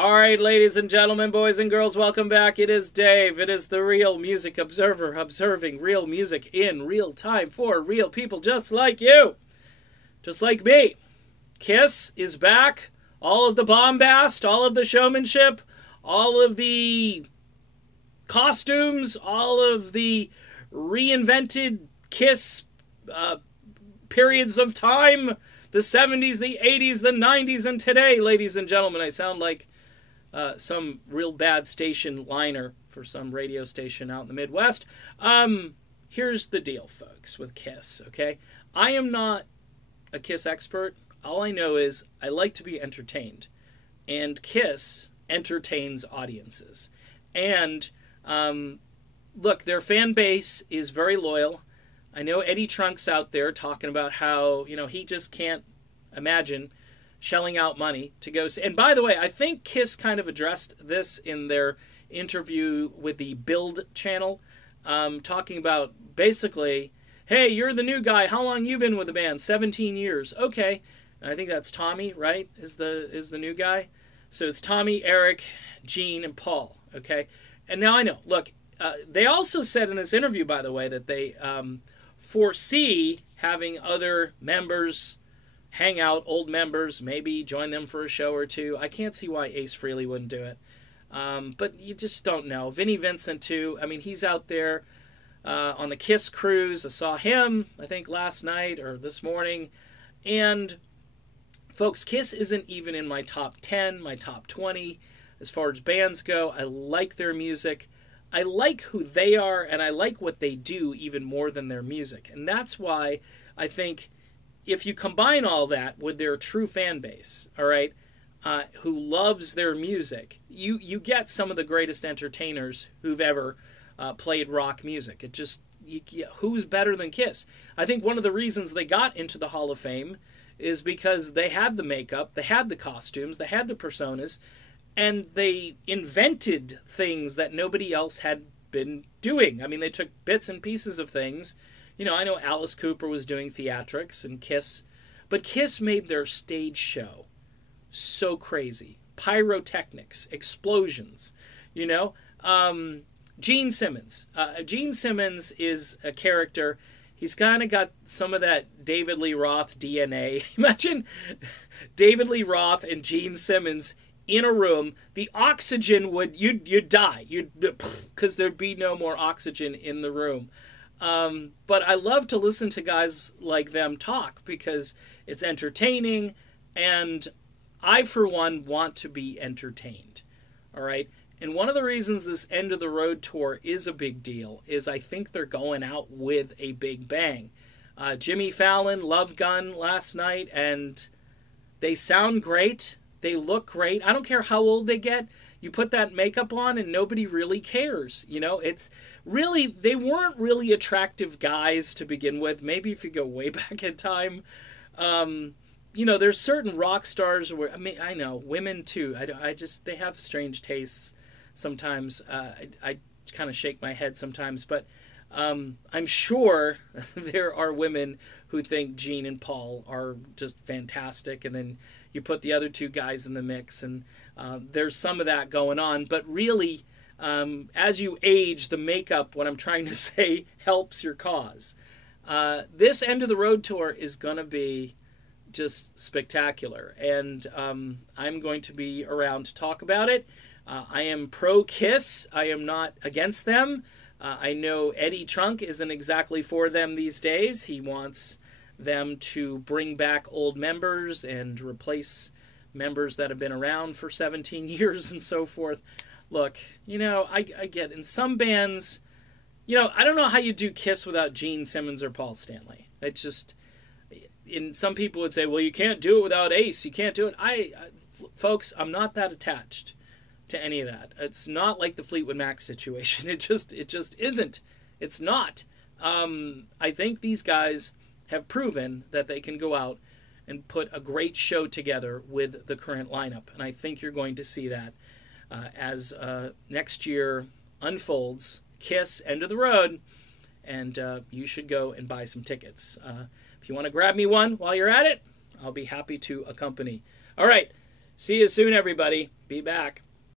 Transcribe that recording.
All right, ladies and gentlemen, boys and girls, welcome back. It is Dave. It is the Real Music Observer, observing real music in real time for real people just like you, just like me. Kiss is back. All of the bombast, all of the showmanship, all of the costumes, all of the reinvented Kiss periods of time, the 70s, the 80s, the 90s, and today, ladies and gentlemen. I sound like some real bad station liner for some radio station out in the Midwest. Here's the deal, folks, with Kiss, okay? I am not a Kiss expert. All I know is I like to be entertained. And Kiss entertains audiences. And, look, their fan base is very loyal. I know Eddie Trunk's out there talking about how, he just can't imagine shelling out money to go see. And by the way, I think Kiss kind of addressed this in their interview with the Build channel, talking about basically, hey, you're the new guy. How long you been with the band? 17 years. Okay. And I think that's Tommy, right? Is the new guy. So it's Tommy, Eric, Gene, and Paul. Okay. And now I know. Look, they also said in this interview, by the way, that they foresee having other members hang out, old members, maybe join them for a show or two. I can't see why Ace Frehley wouldn't do it. But you just don't know. Vinnie Vincent, too. I mean, he's out there on the Kiss cruise. I saw him, I think, last night or this morning. And, folks, Kiss isn't even in my top 10, my top 20 as far as bands go. I like their music. I like who they are, and I like what they do even more than their music. And that's why I think if you combine all that with their true fan base, all right, who loves their music, you get some of the greatest entertainers who've ever played rock music. It just, who's better than Kiss? I think one of the reasons they got into the Hall of Fame is because they had the makeup, they had the costumes, they had the personas, and they invented things that nobody else had been doing. I mean, they took bits and pieces of things. I know Alice Cooper was doing theatrics and Kiss, but Kiss made their stage show so crazy. Pyrotechnics, explosions, Gene Simmons. Gene Simmons is a character. He's kind of got some of that David Lee Roth DNA. Imagine David Lee Roth and Gene Simmons in a room. The oxygen you'd die. Because there'd be no more oxygen in the room. But I love to listen to guys like them talk because it's entertaining, and I, for one, want to be entertained. All right? And one of the reasons this End of the Road tour is a big deal is I think they're going out with a big bang. Jimmy Fallon, Love Gun last night, and they sound great. They look great. I don't care how old they get. You put that makeup on and nobody really cares. It's really, they weren't really attractive guys to begin with. Maybe if you go way back in time. There's certain rock stars where, I know, women too. They have strange tastes sometimes. I kind of shake my head sometimes. But I'm sure there are women who think Gene and Paul are just fantastic. And then you put the other two guys in the mix, and there's some of that going on. But really, as you age, the makeup, what I'm trying to say, helps your cause. This End of the Road tour is going to be just spectacular, and I'm going to be around to talk about it. I am pro-Kiss. I am not against them. I know Eddie Trunk isn't exactly for them these days. He wants them to bring back old members and replace members that have been around for 17 years and so forth. Look, I get in some bands, I don't know how you do Kiss without Gene Simmons or Paul Stanley. It's just, some people would say, well, you can't do it without Ace. You can't do it. Folks, I'm not that attached to any of that. It's not like the Fleetwood Mac situation. It just isn't. It's not. I think these guys have proven that they can go out and put a great show together with the current lineup. And I think you're going to see that as next year unfolds. Kiss, End of the Road, and you should go and buy some tickets. If you want to grab me one while you're at it, I'll be happy to accompany. All right, See you soon, everybody. Be back.